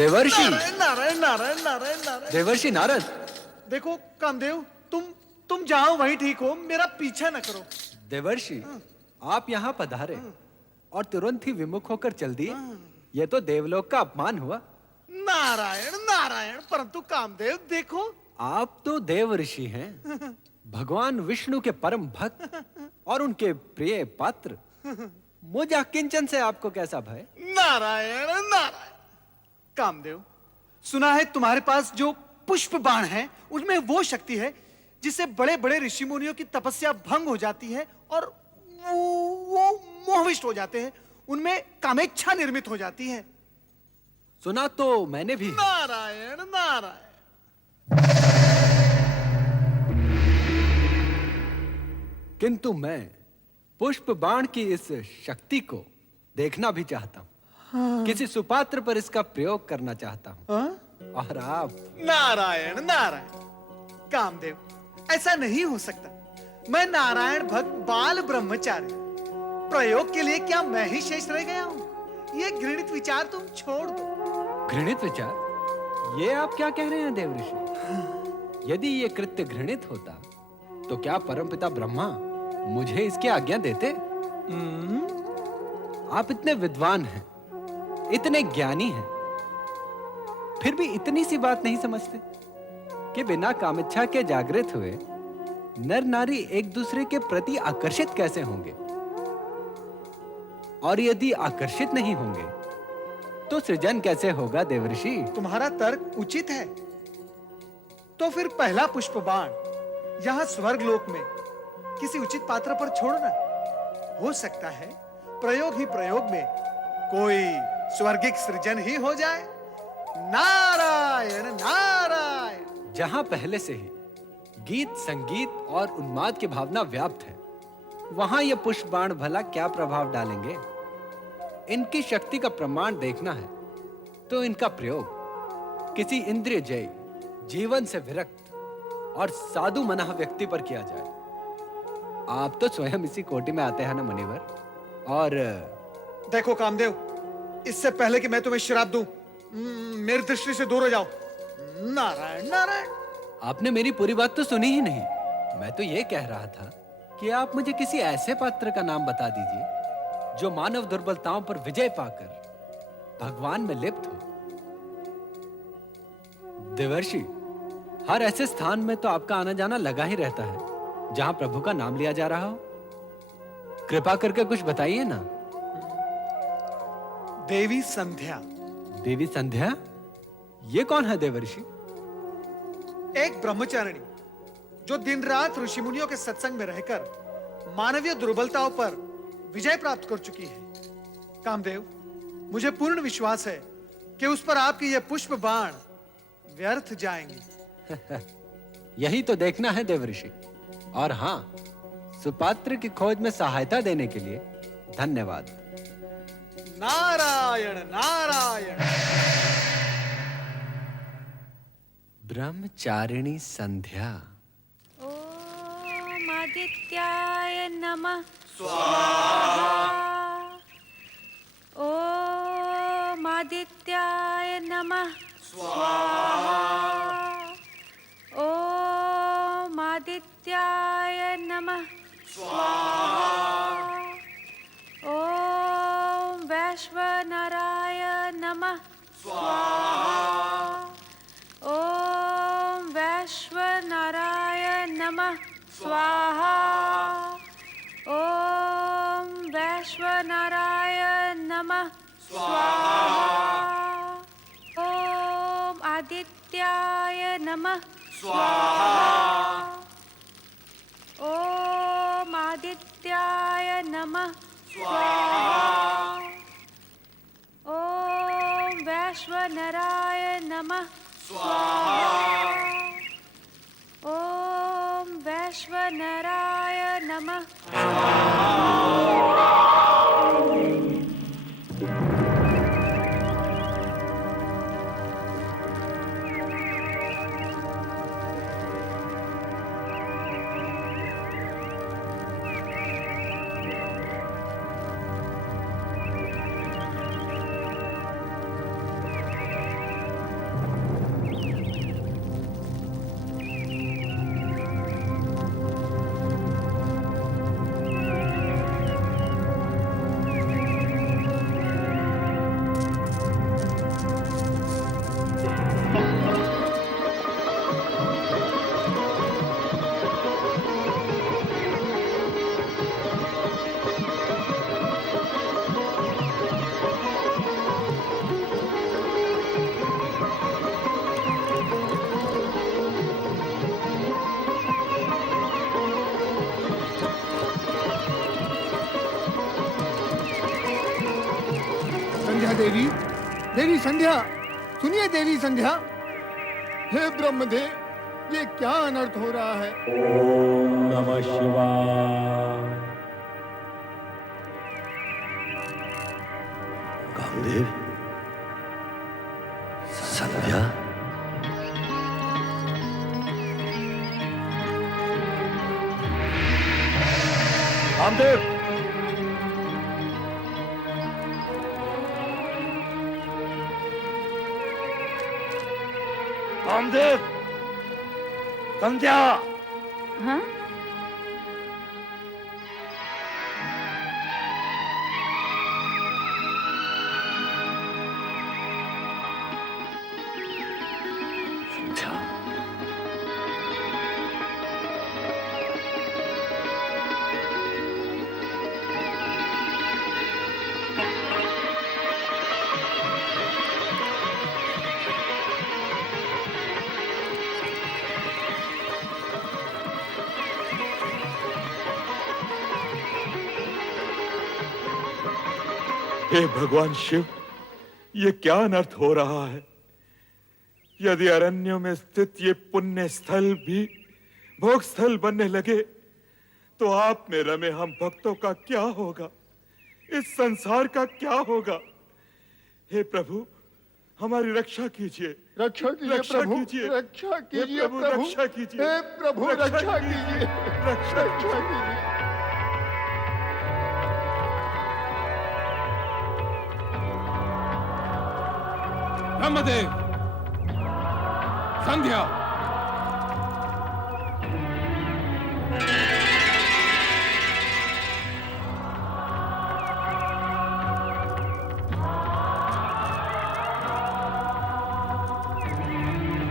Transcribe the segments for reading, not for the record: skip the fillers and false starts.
देवर्षि नारायण नारायण नारायण नारायण नारायण। देवर्षि नारद। देखो कामदेव, तुम जहां वहीं ठीक हो, मेरा पीछा न करो। देवर्षि आप यहाँ पधारे और तुरंत ही विमुख होकर चल दिए। यह तो देवलोक का अपमान हुआ। नारायण नारायण, परंतु कामदेव देखो, आप तो देव ऋषि हैं, भगवान विष्णु के परम भक्त और उनके प्रिय पात्र। मुझ अकिंचन से आपको कैसा भय? नारायण नारायण। कामदेव, सुना है तुम्हारे पास जो पुष्प बाण है उसमें वो शक्ति है जिससे बड़े बड़े ऋषि मुनियों की तपस्या भंग हो जाती है और वो मोहविष्ट हो जाते हैं, उनमें कामेच्छा निर्मित हो जाती है। सुना तो मैंने भी। नारायण नारायण। किंतु मैं पुष्प बाण की इस शक्ति को देखना भी चाहता हूँ। किसी सुपात्र पर इसका प्रयोग करना चाहता हूँ। और आप? नारायण नारायण। कामदेव, ऐसा नहीं हो सकता। मैं नारायण भक्त बाल ब्रह्मचारी, प्रयोग के लिए क्या मैं ही शेष रह गया हूँ? ये घृणित विचार तुम छोड़ दो। घृणित विचार? ये आप क्या कह रहे हैं देवऋषि? यदि ये कृत्य घृणित होता तो क्या परमपिता ब्रह्मा मुझे इसकी आज्ञा देते? आप इतने विद्वान हैं, इतने ज्ञानी हैं, फिर भी इतनी सी बात नहीं समझते कि बिना कामिच्छा के जागृत हुए नर नारी एक दूसरे के प्रति आकर्षित कैसे होंगे? और यदि आकर्षित नहीं होंगे तो सृजन कैसे होगा देवऋषि? तुम्हारा तर्क उचित है। तो फिर पहला पुष्प बाण यहां स्वर्गलोक में किसी उचित पात्र पर छोड़ना। हो सकता है प्रयोग ही प्रयोग में कोई स्वर्गिक सृजन ही हो जाए। नारायण नारायण। जहां पहले से ही गीत, संगीत और उन्माद की भावना व्याप्त है, वहां ये पुष्प बाण भला क्या प्रभाव डालेंगे? इनकी शक्ति का प्रमाण देखना है तो इनका प्रयोग किसी इंद्रिय जय, जीवन से विरक्त और साधु मना व्यक्ति पर किया जाए। आप तो स्वयं इसी कोटि में आते हैं ना मुनिवर। और देखो कामदेव, इससे पहले कि मैं तुम्हें श्राप दूं, मेरी दृष्टि से दूर हो जाओ। नारायण नारायण। आपने मेरी पूरी बात तो सुनी ही नहीं। मैं तो ये कह रहा था कि आप मुझे किसी ऐसे पात्र का नाम बता दीजिए जो मानव दुर्बलताओं पर विजय पाकर भगवान में लिप्त हो। देवर्षि, हर ऐसे स्थान में तो आपका आना जाना लगा ही रहता है जहां प्रभु का नाम लिया जा रहा हो। कृपा करके कुछ बताइए ना। देवी संध्या। देवी संध्या? ये कौन है देवर्षि? एक ब्रह्मचारिणी जो दिन रात ऋषि मुनियों के सत्संग में रहकर मानवीय दुर्बलताओं पर विजय प्राप्त कर चुकी है। कामदेव, मुझे पूर्ण विश्वास है कि उस पर आपकी यह पुष्प बाण व्यर्थ जाएंगे। यही तो देखना है देवर्षि। और हां, सुपात्र की खोज में सहायता देने के लिए धन्यवाद। नारायण नारायण। ब्रह्मचारिणी संध्या। ओम आदित्याय नमः स्वाहा। ओम आदित्याय नमः स्वाहा। ओम आदित्याय नमः स्वाहा। ओम वैश्वनराय नमः स्वाहा। ओम वैश्वनराय नमः स्वाहा। ओम वैश्वनराय नमः स्वाहा। ओम आदित्याय नमः स्वाहा। ओम आदित्याय नमः स्वाहा। ओम वैश्वनराय नमः स्वाहा। ओम वैश्वनराय नमः। संध्या देवी, देवी संध्या, सुनिए देवी संध्या। हे ब्रह्मदेव, ये क्या अनर्थ हो रहा है? ओम नमः शिवाय। कामदेव, संध्या, कामदेव, कामदेव, संध्या, हाँ? संध्या, हे भगवान शिव, ये क्या अनर्थ हो रहा है? यदि अरण्यों में स्थित ये पुण्य स्थल भी भोग स्थल बनने लगे तो आप में रमे हम भक्तों का क्या होगा? इस संसार का क्या होगा? हे प्रभु, हमारी रक्षा कीजिए। रक्षा कीजिए प्रभु, रक्षा कीजिए प्रभु, रक्षा कीजिए। हे प्रभु रक्षा कीजिए, रक्षा कीजिए। ब्रह्मदेव, संध्या,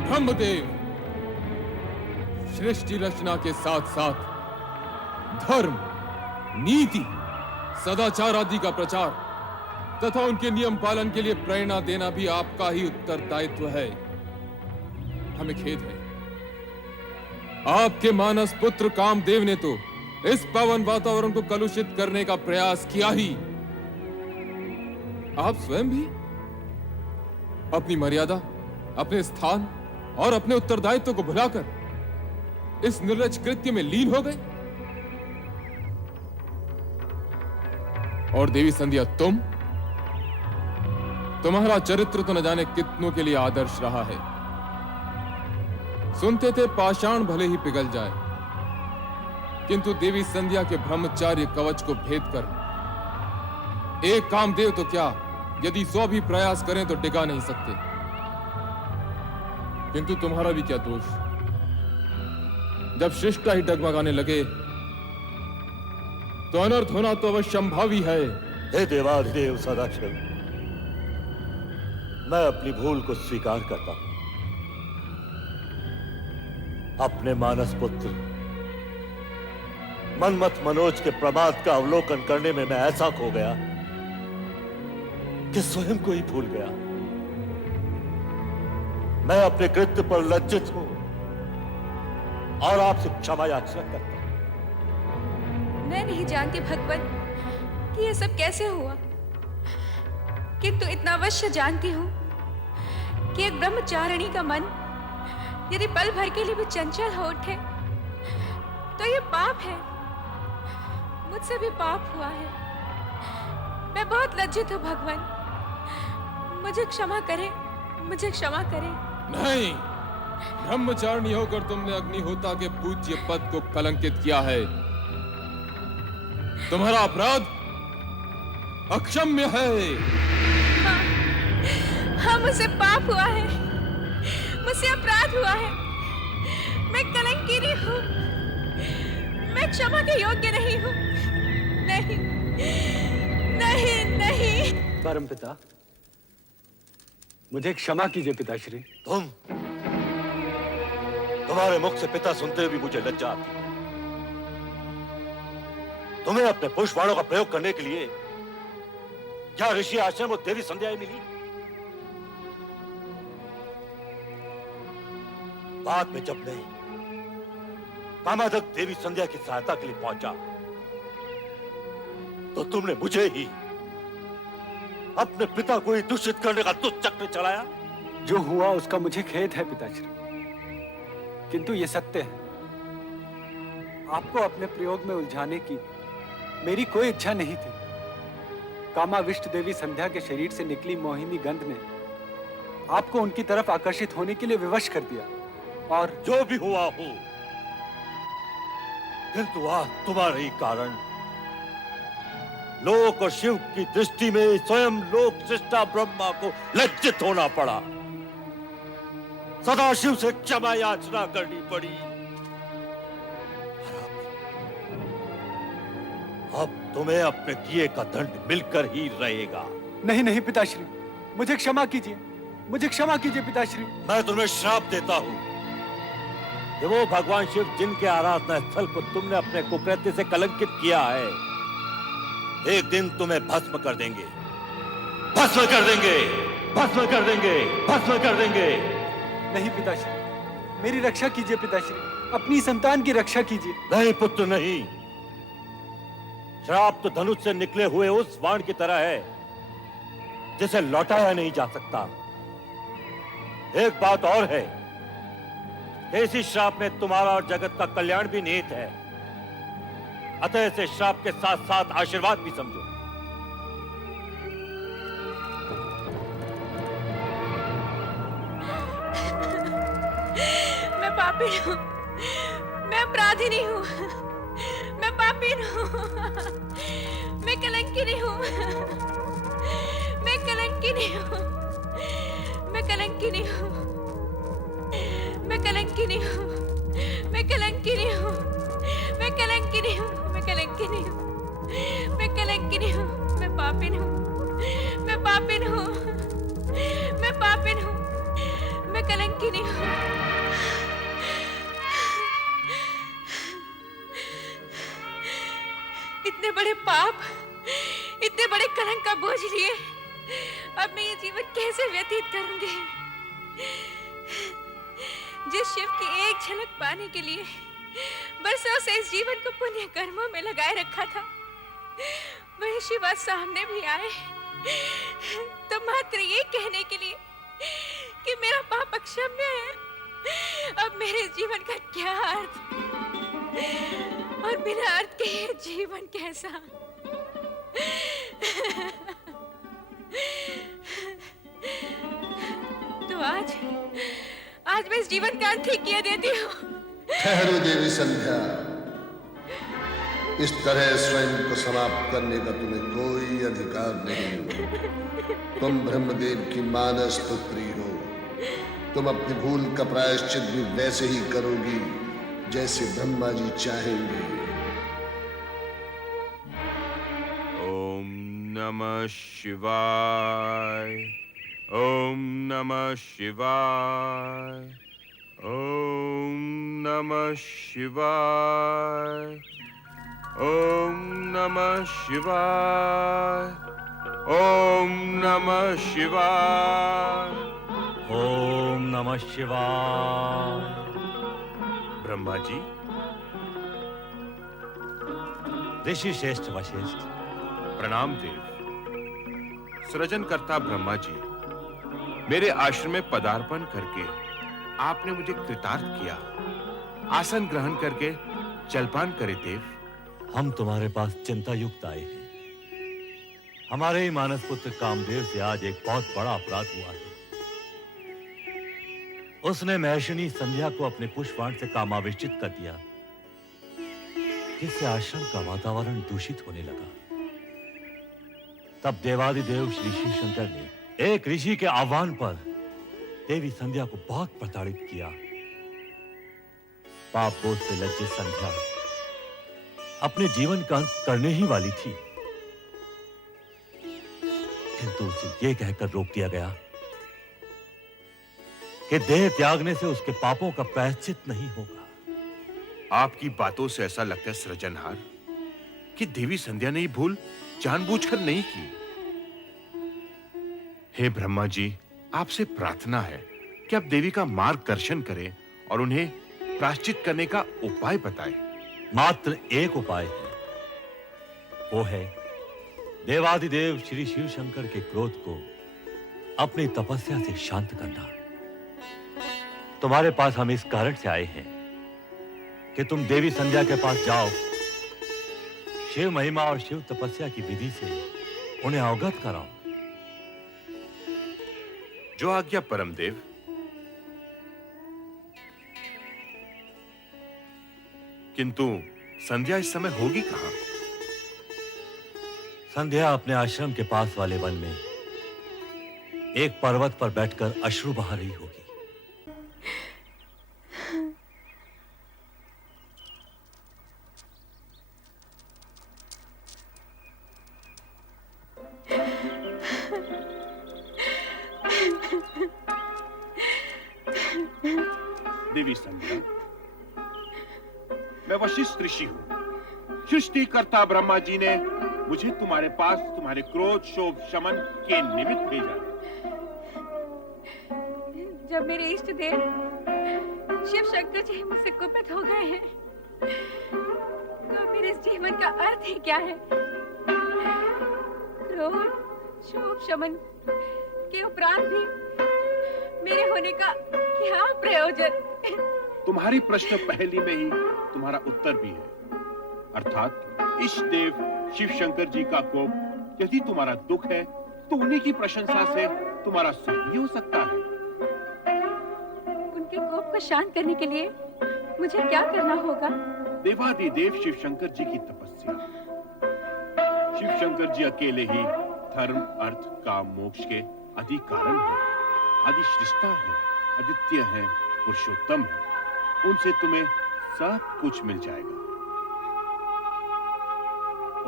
ब्रह्मदेव, सृष्टि रचना के साथ साथ धर्म, नीति, सदाचार आदि का प्रचार तथा उनके नियम पालन के लिए प्रेरणा देना भी आपका ही उत्तरदायित्व है। हमें खेद है, आपके मानस पुत्र कामदेव ने तो इस पावन वातावरण को कलुषित करने का प्रयास किया ही। आप स्वयं भी अपनी मर्यादा, अपने स्थान और अपने उत्तरदायित्व को भुलाकर इस निर्लज कृत्य में लीन हो गए। और देवी संध्या, तुम्हारा चरित्र तो न जाने कितनों के लिए आदर्श रहा है। सुनते थे पाषाण भले ही पिघल जाए, किंतु देवी संध्या के ब्रह्मचार्य कवच को भेद कर एक कामदेव तो क्या, यदि 100 भी प्रयास करें तो टिका नहीं सकते। किंतु तुम्हारा भी क्या दोष? जब शिष्टा ही डगमगाने लगे तो अनर्थ होना तो अवश्यंभावी है। हे देवाधिदेव सदाशिव, मैं अपनी भूल को स्वीकार करता हूं। अपने मानस पुत्र मनमथ मनोज के प्रमाद का अवलोकन करने में मैं ऐसा खो गया कि स्वयं को ही भूल गया। मैं अपने कृत्य पर लज्जित हूं और आपसे क्षमा याचना करता हूं। मैं नहीं जानती भगवान कि यह सब कैसे हुआ, किंतु इतना अवश्य जानती हूँ कि एक ब्रह्मचारिणी का मन यदि पल भर के लिए भी चंचल हो उठे तो ये पाप है। मुझसे भी पाप हुआ है। मैं बहुत लज्जित हूँ भगवान, मुझे क्षमा करें, मुझे क्षमा करें। नहीं, ब्रह्मचारिणी होकर तुमने अग्निहोता के पूज्य पद को कलंकित किया है। तुम्हारा अपराध अक्षम्य है। हाँ, मुझसे पाप हुआ है, मुझसे अपराध हुआ है। मैं कलंकिनी हूँ, मैं क्षमा के योग्य नहीं हूँ। नहीं, नहीं, नहीं। परमपिता, मुझे क्षमा कीजिए पिताश्री। तुम्हारे मुख से पिता सुनते हुए भी मुझे लज्जा आती है। तुम्हें अपने पुष्पबाणों का प्रयोग करने के लिए क्या ऋषि आश्रम और देवी संध्या मिली? बाद में जब मैं कामाधक देवी संध्या की सहायता के लिए पहुंचा तो तुमने मुझे ही अपने पिता को ही दूषित करने का दुष्ट चक्र चलाया। जो हुआ उसका मुझे खेद है पिताश्री, किंतु ये सत्य है। आपको अपने प्रयोग में उलझाने की मेरी कोई इच्छा नहीं थी। कामाविष्ट देवी संध्या के शरीर से निकली मोहिनी गंध ने आपको उनकी तरफ आकर्षित होने के लिए विवश कर दिया। और जो भी हुआ हो, किंतु आज तुम्हारे ही कारण लोक और शिव की दृष्टि में स्वयं लोक सृष्टा ब्रह्मा को लज्जित होना पड़ा। सदाशिव से क्षमा याचना करनी पड़ी। अब तुम्हें अपने किए का दंड मिलकर ही रहेगा। नहीं नहीं पिताश्री, मुझे क्षमा कीजिए, मुझे क्षमा कीजिए पिताश्री। मैं तुम्हें श्राप देता हूं कि वो भगवान शिव जिनके आराधना स्थल को तुमने अपने कुकृत्य से कलंकित किया है, एक दिन तुम्हें भस्म कर देंगे, भस्म कर देंगे, भस्म कर देंगे, भस्म कर देंगे। नहीं पिताश्री, मेरी रक्षा कीजिए पिताश्री, अपनी संतान की रक्षा कीजिए। नहीं पुत्र नहीं, श्राप तो धनुष से निकले हुए उस बाण की तरह है जिसे लौटाया नहीं जा सकता। एक बात और है, इसी श्राप में तुम्हारा और जगत का कल्याण भी निहित है, अतः इसे श्राप के साथ साथ आशीर्वाद भी समझो। मैं पापी हूँ, मैं अपराधी हूँ, मैं पापी हूँ, मैं कलंकिनी हूँ, मैं कलंकिनी हूँ, मैं कलंकिनी हूँ, मैं कलंकिनी हूँ, मैं कलंकिनी हूँ, मैं कलंकिनी हूँ, मैं कलंकिनी हूँ, मैं कलंकिनी हूँ, मैं पापिन हूँ, मैं पापिन हूँ, मैं पापिन हूँ, मैं कलंकिनी हूँ। इतने बड़े पाप, इतने बड़े कलंक का बोझ लिए अब मैं ये जीवन कैसे व्यतीत करूंगी? जिस शिव की एक झलक पाने के लिए बरसों से इस जीवन को पुण्य कर्मों में लगाए रखा था, वही शिव आज सामने भी आए तो मात्र ये कहने के लिए कि मेरा पाप अक्षम्य है। अब मेरे जीवन का क्या अर्थ और बिना अर्थ के ये जीवन कैसा? तो आज मैं इस जीवन का अंत ही किए देती हूँ। ठहरो देवी संध्या, इस तरह स्वयं को समाप्त करने का तुम्हें कोई अधिकार नहीं। तुम ब्रह्मदेव की मानस पुत्री हो, तुम अपनी भूल का प्रायश्चित भी वैसे ही करोगी जैसे ब्रह्मा जी चाहेंगे। ओम नमः शिवाय, ओम नमः शिवाय, ओम नमः शिवाय, ओम नमः शिवाय, ओम नमः शिवाय, ओम नमः शिवाय। ब्रह्मा जी, ऋषि श्रेष्ठ वशिष्ठ, प्रणाम देव। सृजनकर्ता ब्रह्मा जी, मेरे आश्रम में पदार्पण करके आपने मुझे कृतार्थ किया। आसन ग्रहण करके जलपान करे देव। हम तुम्हारे पास चिंता युक्त आए हैं। हमारे ही मानस पुत्र कामदेव से आज एक बहुत बड़ा अपराध हुआ है। उसने महर्षिणी संध्या को अपने पुष्पबाण से कामावेशित कर दिया, जिससे आश्रम का वातावरण दूषित होने लगा। तब देवादिदेव श्री शिव शंकर ने एक ऋषि के आह्वान पर देवी संध्या को बहुत प्रताड़ित किया। पाप बोझ से लज्जित संध्या अपने जीवन का अंत करने ही वाली थी, किंतु उसे यह कहकर रोक दिया गया कि देह त्यागने से उसके पापों का प्रायश्चित नहीं होगा। आपकी बातों से ऐसा लगता है सृजनहार कि देवी संध्या ने ये भूल जानबूझकर नहीं की। हे ब्रह्मा जी, आपसे प्रार्थना है कि आप देवी का मार्गदर्शन करें और उन्हें प्रायश्चित करने का उपाय बताएं। मात्र एक उपाय है, वो है देवादिदेव श्री शिव शंकर के क्रोध को अपनी तपस्या से शांत करना। तुम्हारे पास हम इस कारण से आए हैं कि तुम देवी संध्या के पास जाओ, शिव महिमा और शिव तपस्या की विधि से उन्हें अवगत कराओ। जो आज्ञा परमदेव। किंतु संध्या इस समय होगी कहां? संध्या अपने आश्रम के पास वाले वन में एक पर्वत पर बैठकर अश्रु बहा रही होगी। देवी संध्या, मैं वशिष्ठ ऋषि हूं। सृष्टिकर्ता ब्रह्मा जी ने मुझे तुम्हारे पास तुम्हारे क्रोध शोभ शमन के निमित्त भेजा। जब मेरे इष्ट देव शिव शंकर जी मुझसे कुपित हो गए हैं, तो मेरे इस जीवन का अर्थ ही क्या है? क्रोध शोभ शमन के उपरांत भी मेरे होने का क्या प्रयोजन? तुम्हारी प्रश्न पहली में ही तुम्हारा उत्तर भी है, अर्थात इष्ट देव शिव शंकर जी का कोप यदि तुम्हारा दुख है तो उन्हीं की प्रशंसा से तुम्हारा सुख भी हो सकता है। उनके कोप को शांत करने के लिए मुझे क्या करना होगा? देवादिदेव शिव शंकर जी की तपस्या। शिव शंकर जी अकेले ही धर्म अर्थ काम मोक्ष के आदि कारण है, आदि सृष्टा है, अद्वितीय है, पुरुषोत्तम है। उनसे तुम्हें सब कुछ मिल जाएगा।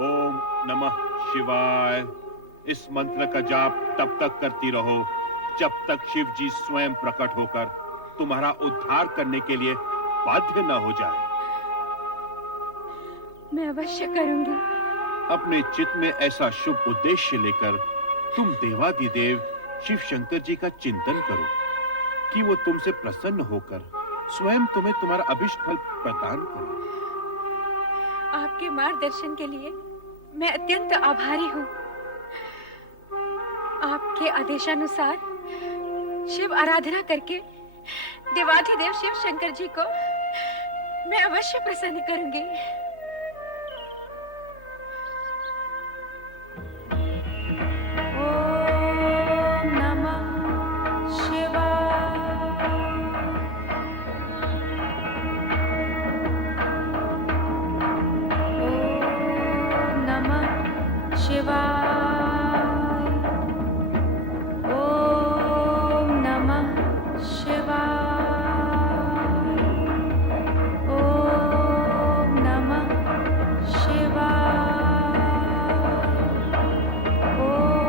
ओम नमः शिवाय इस मंत्र का जाप तब तक करती रहो जब तक शिव जी स्वयं प्रकट होकर तुम्हारा उद्धार करने के लिए बाध्य न हो जाए। मैं अवश्य करूंगी। अपने चित्त में ऐसा शुभ उद्देश्य लेकर तुम देवादिदेव शिव शंकर जी का चिंतन करो कि वो तुमसे प्रसन्न होकर स्वयं तुम्हें तुम्हारा अभिष्ट फल प्रदान करे। आपके मार्गदर्शन के लिए मैं अत्यंत आभारी हूँ। आपके आदेशानुसार शिव आराधना करके देवाधिदेव शिव शंकर जी को मैं अवश्य प्रसन्न करूंगी। ओम नमः शिवाय। ओम नमः शिवाय। ओम नमः शिवाय। ओम नमः शिवाय। ओम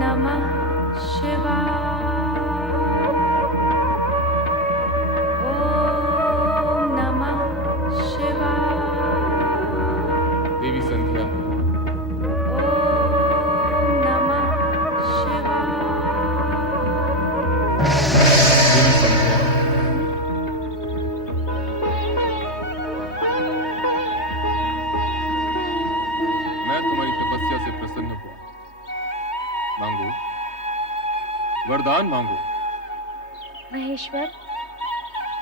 नमः शिवाय। ओम नमः देवी संध्या, देवी संध्या, मैं तुम्हारी तपस्या से प्रसन्न हुआ। मांगो, वरदान मांगो। महेश्वर,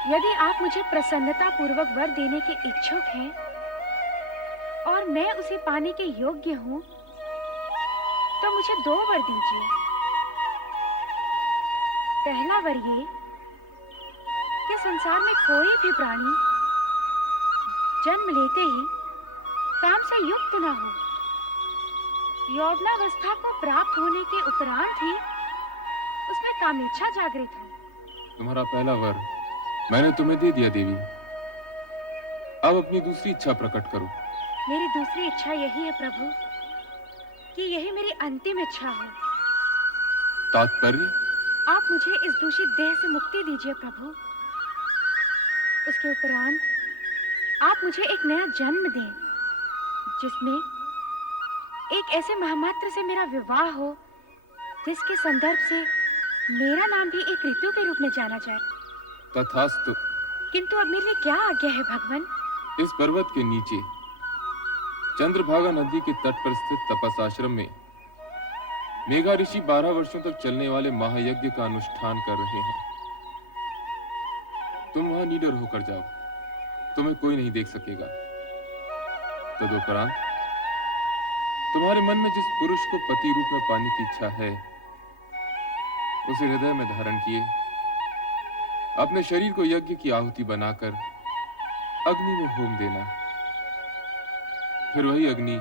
यदि आप मुझे प्रसन्नता पूर्वक वर देने के इच्छुक हैं और मैं उसे पाने के योग्य हूं, तो मुझे 2 वर दीजिए। पहला वर ये कि संसार में कोई भी प्राणी जन्म लेते ही काम से युक्त न हो। यौवनावस्था को प्राप्त होने के उपरांत ही उसमें कामेच्छा जागृत हो। तुम्हारा पहला वर मैंने तुम्हें दे दिया देवी। अब अपनी दूसरी इच्छा प्रकट करो। मेरी दूसरी इच्छा यही है प्रभु कि यही मेरी अंतिम इच्छा हो। तात्पर्य? आप मुझे इस दूषित देह से मुक्ति दीजिए प्रभु। उसके उपरांत आप मुझे एक नया जन्म दें, जिसमें एक ऐसे महामात्र से मेरा विवाह हो जिसके संदर्भ से मेरा नाम भी एक ऋतु के रूप में जाना जाए। तथास्तु। किंतु अब मेरे लिए क्या आज्ञा है भगवान? इस पर्वत के नीचे चंद्रभागा नदी के तट पर स्थित तपसाश्रम में मेघा ऋषि 12 वर्षों तक चलने वाले महायज्ञ का अनुष्ठान कर रहे हैं। तुम वहां निडर होकर जाओ, तुम्हें कोई नहीं देख सकेगा। तदुपरांत तुम्हारे मन में जिस पुरुष को पति रूप में पाने की इच्छा है, उसे हृदय में धारण किए अपने शरीर को यज्ञ की आहुति बनाकर अग्नि में होम देना। फिर वही अग्नि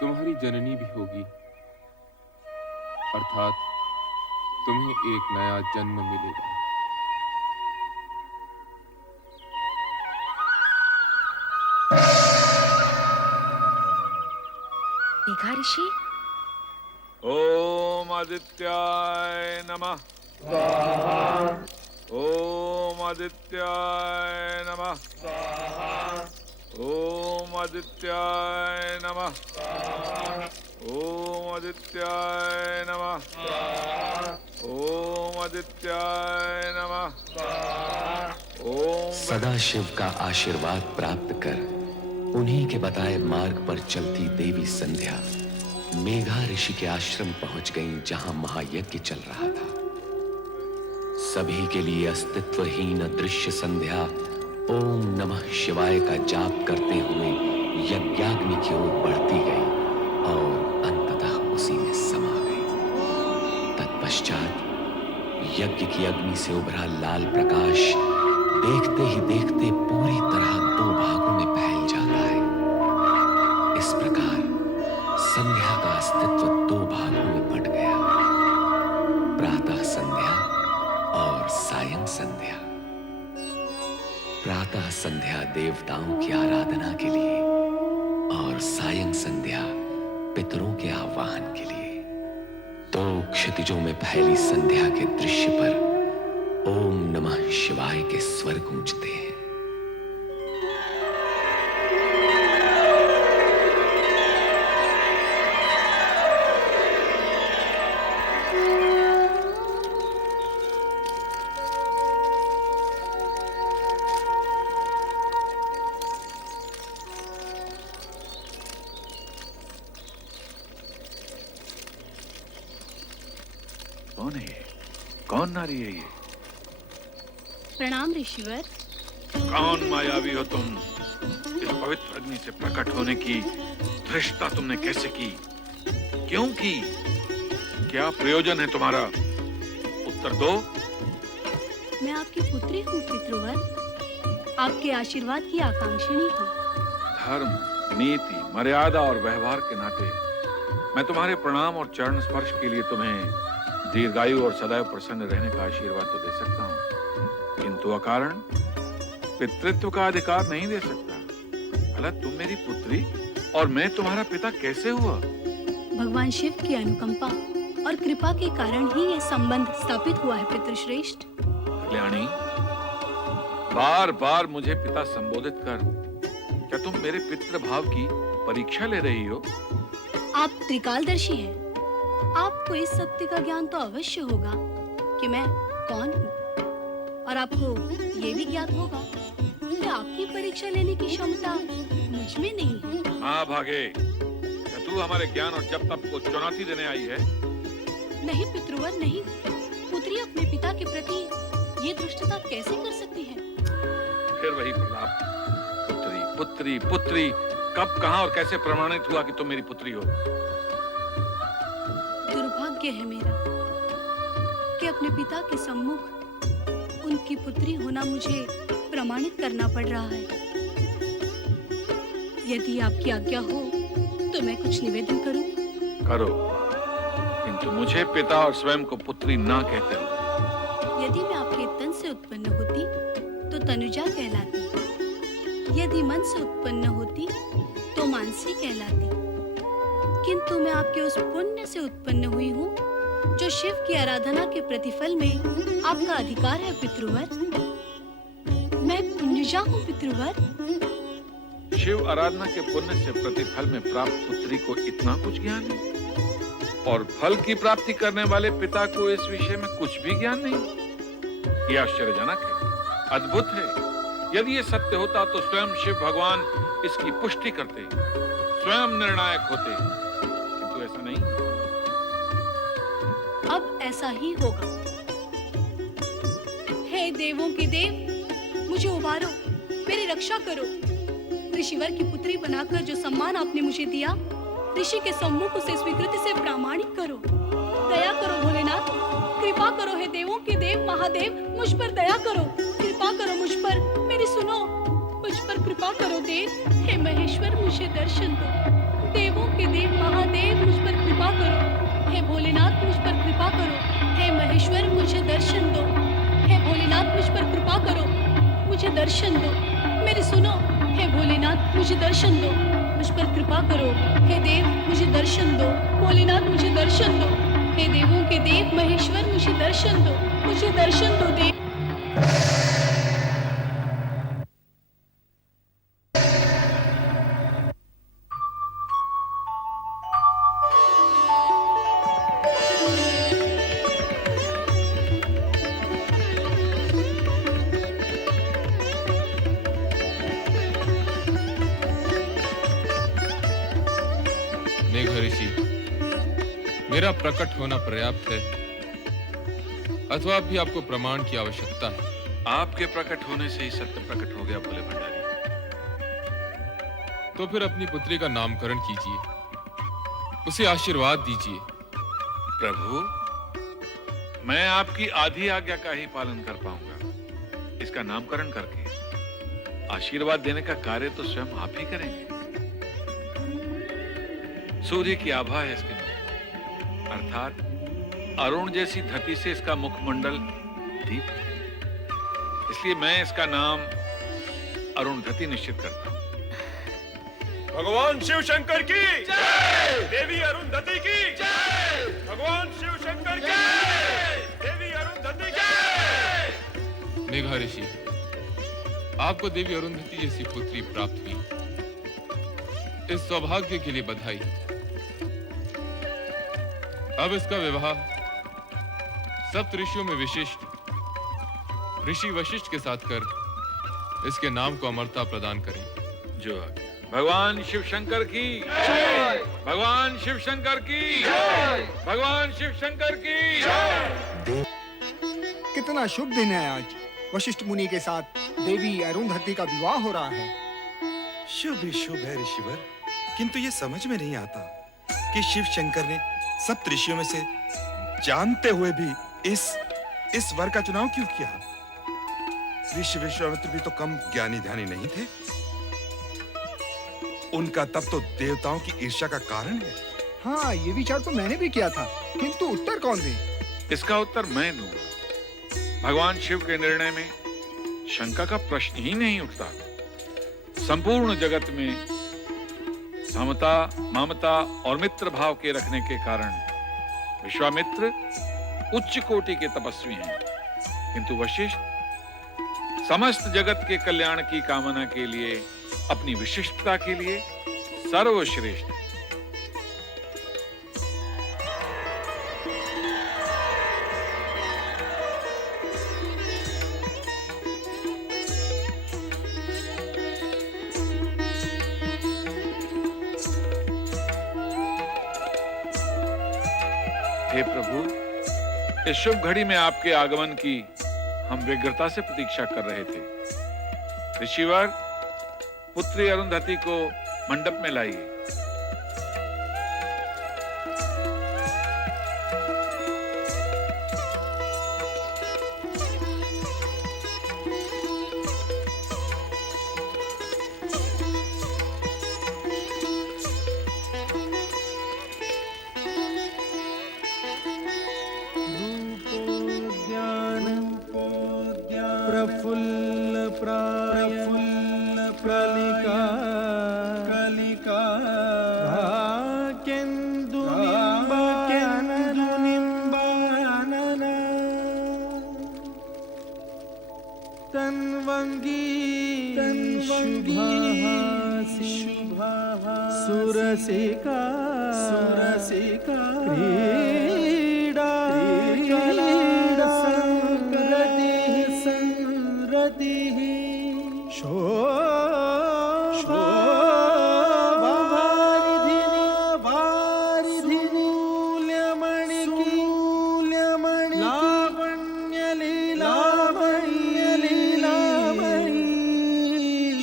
तुम्हारी जननी भी होगी, अर्थात तुम्हें एक नया जन्म मिलेगा। मेघा ऋषि, ओम आदित्याय नमः। ओम आदित्याय नमः। ओम आदित्याय नमः। ओम आदित्याय नमः। ओम आदित्याय नमः। ओम सदाशिव का आशीर्वाद प्राप्त कर उन्हीं के बताए मार्ग पर चलती देवी संध्या मेघा ऋषि के आश्रम पहुंच गईं, जहां महायज्ञ चल रहा था। सभी के लिए अस्तित्वहीन अदृश्य संध्या ओम नमः शिवाय का जाप करते हुए यज्ञाग्नि की ओर बढ़ती गई और अंततः उसी में समा गई। तत्पश्चात यज्ञ की अग्नि से उभरा लाल प्रकाश देखते ही देखते पूरी तरह 2 भागों में फैल जाता है। इस प्रकार संध्या का अस्तित्व 2 भागों में बट गया, प्रातः संध्या और सायं संध्या। प्रातः संध्या देवताओं की आराधना के लिए और सायं संध्या पितरों के आह्वान के लिए। 2 क्षितिजों में फैली संध्या के दृश्य पर ओम नमः शिवाय के स्वर गूंजते हैं। कौन है ये? कौन नारी है ये? प्रणाम ऋषिवर। कौन मायावी हो तुम? इस पवित्र अग्नि से प्रकट होने की धृष्टता तुमने कैसे की? क्यों की? क्या प्रयोजन है तुम्हारा? उत्तर दो। मैं आपकी पुत्री हूँ पितृवर, आपके आशीर्वाद की आकांक्षिणी हूँ। धर्म, नीति, मर्यादा और व्यवहार के नाते मैं तुम्हारे प्रणाम और चरण स्पर्श के लिए तुम्हें दीर्घायु और सदैव प्रसन्न रहने का आशीर्वाद तो दे सकता हूँ, किंतु अकारण पितृत्व का अधिकार नहीं दे सकता। भला तुम मेरी पुत्री और मैं तुम्हारा पिता कैसे हुआ? भगवान शिव की अनुकंपा और कृपा के कारण ही यह संबंध स्थापित हुआ है पितृश्रेष्ठ। कल्याणी, बार बार मुझे पिता संबोधित कर। क्या तुम मेरे पितृभाव की परीक्षा ले रही हो? आप त्रिकालदर्शी हैं। आपको इस सत्य का ज्ञान तो अवश्य होगा कि मैं कौन हूँ, और आपको ये भी ज्ञात होगा कि आपकी परीक्षा लेने की क्षमता मुझ में नहीं है। हाँ भागे, क्या तू हमारे ज्ञान और जप तप को चुनौती देने आई है? नहीं पितृवर, नहीं। पुत्री अपने पिता के प्रति ये दुष्टता कैसे कर सकती है? फिर वही प्रलाप, पुत्री पुत्री पुत्री। कब, कहाँ और कैसे प्रमाणित हुआ कि तुम मेरी पुत्री हो? दुर्भाग्य है मेरा कि अपने पिता के सम्मुख उनकी पुत्री होना मुझे प्रमाणित करना पड़ रहा है। यदि आपकी आज्ञा हो तो मैं कुछ निवेदन करूं। करो, किंतु मुझे पिता और स्वयं को पुत्री ना कहते हो। यदि मैं आपके तन से उत्पन्न होती तो तनुजा कहलाती, यदि मन से उत्पन्न होती तो मानसी कहलाती, किंतु मैं आपके उस पुण्य से उत्पन्न हुई हूँ जो शिव की आराधना के प्रतिफल में आपका अधिकार है पितृवर। मैं पुण्यजा हूँ पितृवर। शिव आराधना के पुण्य से प्रतिफल में प्राप्त पुत्री को इतना कुछ ज्ञान है, और फल की प्राप्ति करने वाले पिता को इस विषय में कुछ भी ज्ञान नहीं। यह आश्चर्यजनक है, अद्भुत है। यदि ये सत्य होता तो स्वयं शिव भगवान इसकी पुष्टि करते, स्वयं निर्णायक होते, किंतु ऐसा नहीं। अब ऐसा ही होगा। हे देवों के देव, मुझे उबारो, मेरी रक्षा करो। ऋषिवर की पुत्री बनाकर जो सम्मान आपने मुझे दिया, ऋषि के सम्मुख उसे स्वीकृति से प्रामाणिक करो। दया करो भोलेनाथ, कृपा करो। हे देवों के देव महादेव, मुझ पर दया करो, कृपा करो मुझ पर, मेरी सुनो, मुझ पर कृपा करो देव। हे महेश्वर, मुझे दर्शन दो। देवों के देव महादेव, मुझ पर कृपा करो। हे भोलेनाथ, मुझ पर कृपा करो। हे महेश्वर, मुझे दर्शन दो। हे भोलेनाथ, मुझ पर कृपा करो, मुझे दर्शन दो। मेरी सुनो, हे भोलेनाथ, मुझे दर्शन दो, मुझ पर कृपा करो। हे देव, मुझे दर्शन दो। भोलेनाथ, मुझे दर्शन दो। हे देवों के देव महेश्वर, मुझे दर्शन दो, मुझे दर्शन दो देव। मेघ ऋषि, मेरा प्रकट होना पर्याप्त है अथवा भी आपको प्रमाण की आवश्यकता है? आपके प्रकट होने से ही सत्य प्रकट हो गया भोले भंडारी। तो फिर अपनी पुत्री का नामकरण कीजिए, उसे आशीर्वाद दीजिए। प्रभु, मैं आपकी आधी आज्ञा का ही पालन कर पाऊंगा। इसका नामकरण करके आशीर्वाद देने का कार्य तो स्वयं आप ही करेंगे। सूर्य की आभा है इसके मुख, अर्थात अरुण जैसी धरती से इसका मुखमंडल दीप है। इसलिए मैं इसका नाम अरुणधति निश्चित करता हूं। भगवान शिव शंकर की जय, देवी अरुंधति की जय, भगवान शिव शंकर की जय, देवी अरुंधति की जय। मेघा ऋषि, आपको देवी अरुंधति जैसी पुत्री प्राप्त हुई, इस सौभाग्य के लिए बधाई। अब इसका विवाह सप्त ऋषियों में विशिष्ट ऋषि वशिष्ठ के साथ कर इसके नाम को अमरता प्रदान करें। जो भगवान शिव शंकर की जय, भगवान शिव शंकर की जय, भगवान शिव शंकर की जय। कितना शुभ दिन है आज। वशिष्ठ मुनि के साथ देवी अरुंधति का विवाह हो रहा है। शुभ ही शुभ है ऋषिवर, किंतु ये समझ में नहीं आता कि शिव शंकर ने सप्त ऋषियों में से जानते हुए भी इस वर का चुनाव क्यों किया? ऋषि विश्वामित्र भी तो कम ज्ञानी ध्यानी नहीं थे। उनका तप तो देवताओं की ईर्ष्या का कारण है। हाँ, ये विचार तो मैंने भी किया था, किंतु उत्तर कौन दे? इसका उत्तर मैं दूंगा। भगवान शिव के निर्णय में शंका का प्रश्न ही नहीं उठता। संपूर्ण जगत में समता, ममता और मित्र भाव के रखने के कारण विश्वामित्र उच्च कोटि के तपस्वी हैं, किंतु वशिष्ठ समस्त जगत के कल्याण की कामना के लिए, अपनी विशिष्टता के लिए सर्वश्रेष्ठ है। हे प्रभु, इस शुभ घड़ी में आपके आगमन की हम व्यग्रता से प्रतीक्षा कर रहे थे। ऋषिवर, पुत्री अरुंधति को मंडप में लाइए। सुरसिका सुरसिका क्रीडा क्रीडा संरतिः शोभावारिधिनि मूल्यमणि लावण्यलीलामणि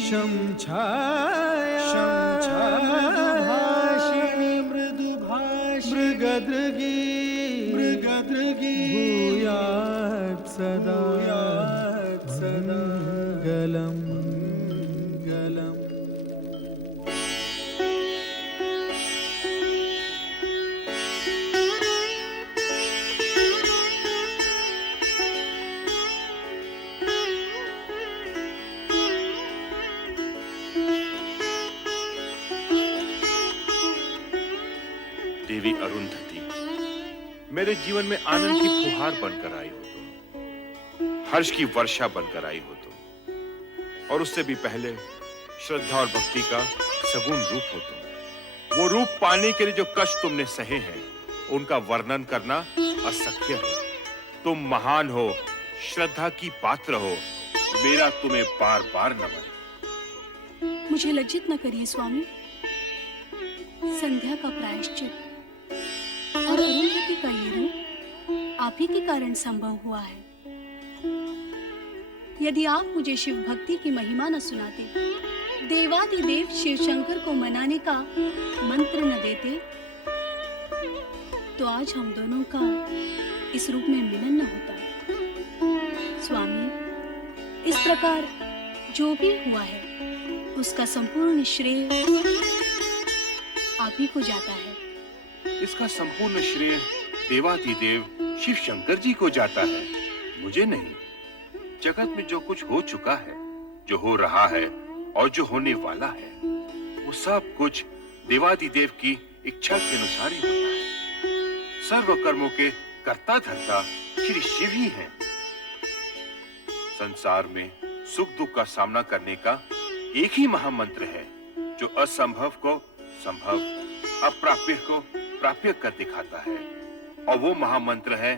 शंछायाभाषिणि मृगदृगी भूयात् सदा गलम् देवी अरुंधति, मेरे जीवन में आनंद की फुहार बनकर आई हो तुम, हर्ष की वर्षा बनकर आई हो तुम, और उससे भी पहले श्रद्धा और भक्ति का सगुण रूप हो तुम। वो रूप पाने के लिए जो कष्ट तुमने सहे हैं, उनका वर्णन करना असख्य है। तुम महान हो, श्रद्धा की पात्र हो, मेरा तुम्हें बार बार नमन। मुझे लज्जित न करिए स्वामी। संध्या का प्रायश्चित और अरुंधति का ये रूप आप ही के कारण संभव हुआ है। यदि आप मुझे शिव भक्ति की महिमा न सुनाते, देवादिदेव शिव शंकर को मनाने का मंत्र न देते, तो आज हम दोनों का इस रूप में मिलन न होता। स्वामी, इस प्रकार जो भी हुआ है, उसका संपूर्ण श्रेय आप ही को जाता है। इसका संपूर्ण श्रेय देवादिदेव शिव शंकर जी को जाता है, मुझे नहीं। जगत में जो कुछ हो चुका है, जो हो रहा है और जो होने वाला है, वो सब कुछ देवादिदेव की इच्छा के अनुसार ही होता है। सर्व कर्मों के कर्ता धर्ता श्री शिव ही हैं। संसार में सुख दुख का सामना करने का एक ही महामंत्र है, जो असंभव को संभव, अप्राप्य को प्राप्य कर दिखाता है, और वो महामंत्र है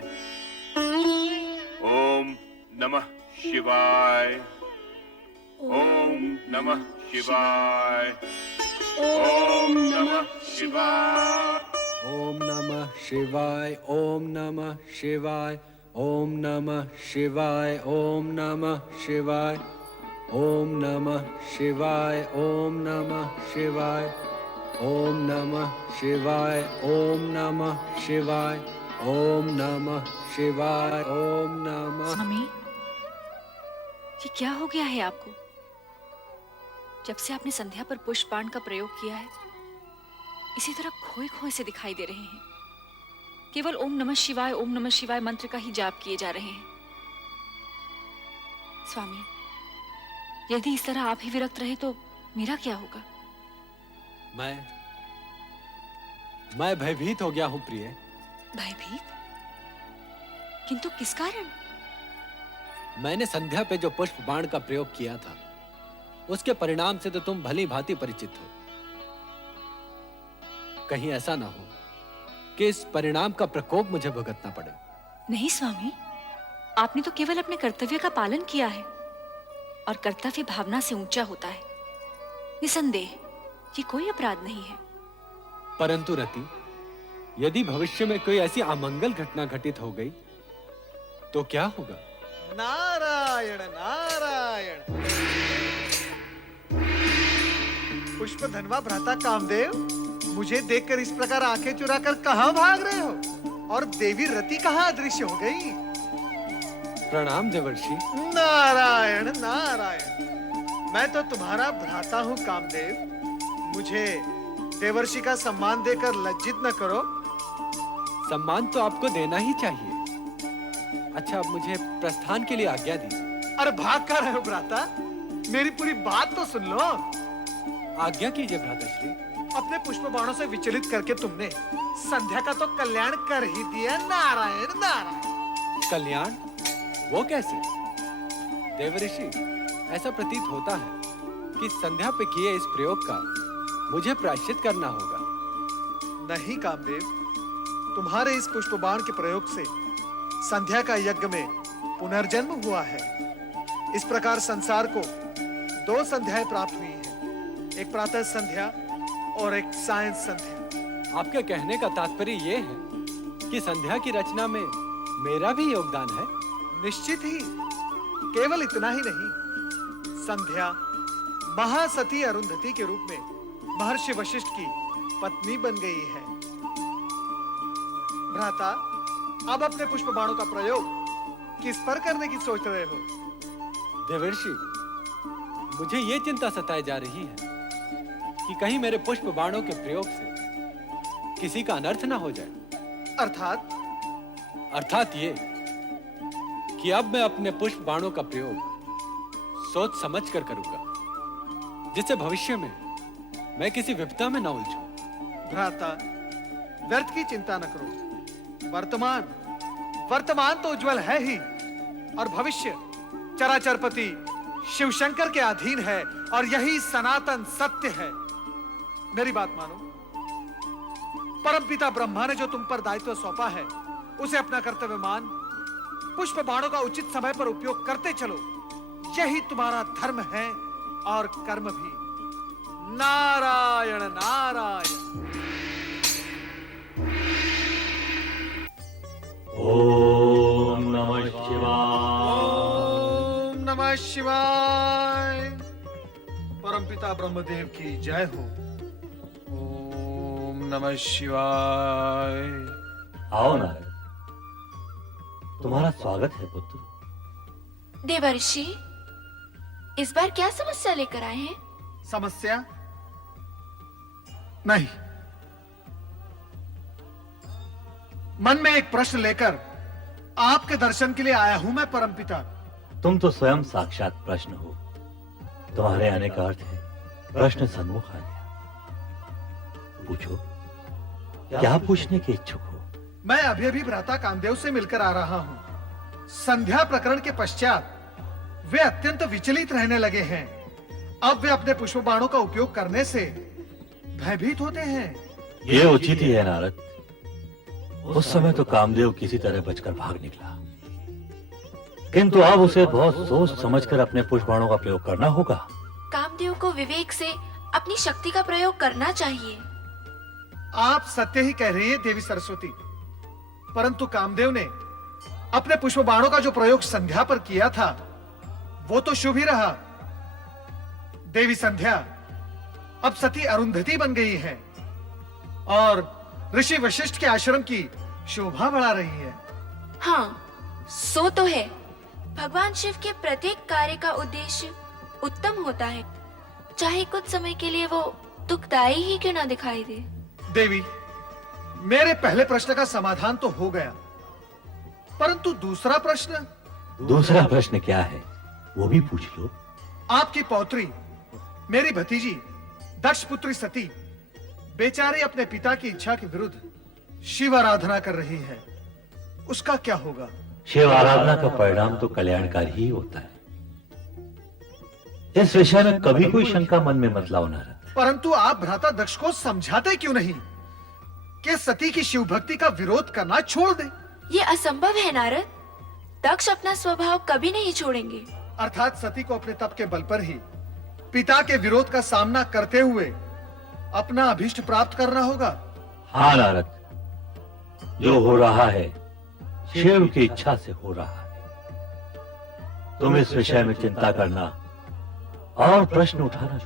ओम नमः शिवाय, ओम नमः शिवाय, ओम नमः शिवाय, ओम नमः शिवाय, ओम नमः शिवाय, ओम नमः शिवाय, ओम नमः शिवाय, ओम नमः शिवाय, ओम नमः शिवाय, ओम नमः शिवाय, ओम नमः शिवाय, ओम नमः शिवाय, ओम नमः। स्वामी, ये क्या हो गया है आपको? जब से आपने संध्या पर पुष्प बाण का प्रयोग किया है, इसी तरह खोए खोए से दिखाई दे रहे हैं। केवल ओम नमः शिवाय मंत्र का ही जाप किए जा रहे हैं। स्वामी, यदि इस तरह आप ही विरक्त रहे तो मेरा क्या होगा? मैं भयभीत हो गया हूं प्रिय। भयभीत? किंतु किस कारण? मैंने संध्या पे जो पुष्प बाण का प्रयोग किया था, उसके परिणाम से तो तुम भली भांति परिचित हो। कहीं ऐसा ना हो कि इस परिणाम का प्रकोप मुझे भुगतना पड़े। नहीं स्वामी, आपने तो केवल अपने कर्तव्य का पालन किया है, और कर्तव्य भावना से ऊंचा होता है। निसंदेह ये कोई अपराध नहीं है। परंतु रति, यदि भविष्य में कोई ऐसी अमंगल घटना घटित हो गई तो क्या होगा? नारायण नारायण। पुष्प धनवा भ्राता कामदेव, मुझे देखकर इस प्रकार आंखें चुराकर कहां भाग रहे हो? और देवी रति कहां अदृश्य हो गई? प्रणाम देवर्षि। नारायण नारायण। मैं तो तुम्हारा भ्राता हूं कामदेव। मुझे देवर्षि का सम्मान देकर लज्जित न करो। सम्मान तो आपको देना ही चाहिए। अच्छा, अब मुझे प्रस्थान के लिए आज्ञा दीजिए। अरे भाग कर रहे हो भ्राता? मेरी पूरी बात तो सुन लो। आज्ञा कीजिए भ्राताश्री। अपने पुष्प बाणों से विचलित करके तुमने संध्या का तो कल्याण कर ही दिया। नारायण नारायण। कल्याण? वो कैसे? देवर्षि, ऐसा प्रतीत होता है कि संध्या पे किए इस प्रयोग का मुझे प्रायश्चित करना होगा। नहीं कामदेव, तुम्हारे इस पुष्प बाण के प्रयोग से संध्या का यज्ञ में पुनर्जन्म हुआ है। इस प्रकार संसार को 2 संध्याएं प्राप्त हुई हैं, एक प्रातः संध्या और एक सायं संध्या। आपके कहने का तात्पर्य ये है कि संध्या की रचना में मेरा भी योगदान है? निश्चित ही। केवल इतना ही नहीं, संध्या महासती अरुंधति के रूप में महर्षि वशिष्ठ की पत्नी बन गई है। भ्राता, अब अपने पुष्प बाणों का प्रयोग किस पर करने की सोच रहे हो? देवर्षि, मुझे ये चिंता सताई जा रही है कि कहीं मेरे पुष्प बाणों के प्रयोग से किसी का अनर्थ ना हो जाए। अर्थात ये कि अब मैं अपने पुष्प बाणों का प्रयोग सोच समझ कर करूंगा, जिससे भविष्य में मैं किसी विपदा में न उलझूं। भ्राता, व्यर्थ की चिंता न करो। वर्तमान तो उज्जवल है ही, और भविष्य चराचरपति शिव शंकर के अधीन है, और यही सनातन सत्य है। मेरी बात मानो। परमपिता ब्रह्मा ने जो तुम पर दायित्व सौंपा है, उसे अपना कर्तव्य मान पुष्प बाणों का उचित समय पर उपयोग करते चलो। यही तुम्हारा धर्म है और कर्म भी। नारायण नारायण। ओम नमः शिवाय। ओम नमः शिवाय। परमपिता ब्रह्मदेव की जय हो। ओम नमः शिवाय। आओ नारद, तुम्हारा स्वागत है पुत्र। देवर्षि, इस बार क्या समस्या लेकर आए हैं? समस्या नहीं, मन में एक प्रश्न लेकर आपके दर्शन के लिए आया हूं मैं परमपिता। तुम तो स्वयं साक्षात प्रश्न हो। तुम्हारे आने का अर्थ है प्रश्न सन्मुख आ गया। पूछो, क्या पूछने के इच्छुक हो? मैं अभी अभी भ्राता कामदेव से मिलकर आ रहा हूं। संध्या प्रकरण के पश्चात वे अत्यंत विचलित रहने लगे हैं। अब वे अपने पुष्प बाणों का उपयोग करने से भयभीत होते हैं। ये उचित ही है नारद। उस समय तो कामदेव किसी तरह बचकर भाग निकला, किंतु अब उसे बहुत सोच समझकर अपने पुष्प बाणों का प्रयोग करना होगा। कामदेव को विवेक से अपनी शक्ति का प्रयोग करना चाहिए। आप सत्य ही कह रही हैं देवी सरस्वती, परंतु कामदेव ने अपने पुष्प बाणों का जो प्रयोग संध्या पर किया था, वो तो शुभ ही रहा। देवी संध्या अब सती अरुंधति बन गई है और ऋषि वशिष्ठ के आश्रम की शोभा बढ़ा रही है। हाँ, सो तो है। भगवान शिव के प्रत्येक कार्य का उद्देश्य उत्तम होता है, चाहे कुछ समय के लिए वो दुखदायी ही क्यों ना दिखाई दे। देवी, मेरे पहले प्रश्न का समाधान तो हो गया, परंतु दूसरा प्रश्न क्या है, वो भी पूछ लो। आपकी पौत्री, मेरी भतीजी दक्ष पुत्री सती बेचारी अपने पिता की इच्छा के विरुद्ध शिव आराधना कर रही है, उसका क्या होगा? शिव आराधना का परिणाम तो कल्याणकारी ही होता है। इस विषय में कभी कोई शंका मन में मत लाओ नारद। परंतु आप भ्राता दक्ष को समझाते क्यों नहीं कि सती की शिव भक्ति का विरोध करना छोड़ दे? ये असंभव है नारद। दक्ष अपना स्वभाव कभी नहीं छोड़ेंगे। अर्थात सती को अपने तप के बल पर ही पिता के विरोध का सामना करते हुए अपना अभीष्ट प्राप्त करना होगा। हाँ नारद, जो हो रहा है शिव की इच्छा से हो रहा है। तुम इस विषय में चिंता करना और प्रश्न उठाना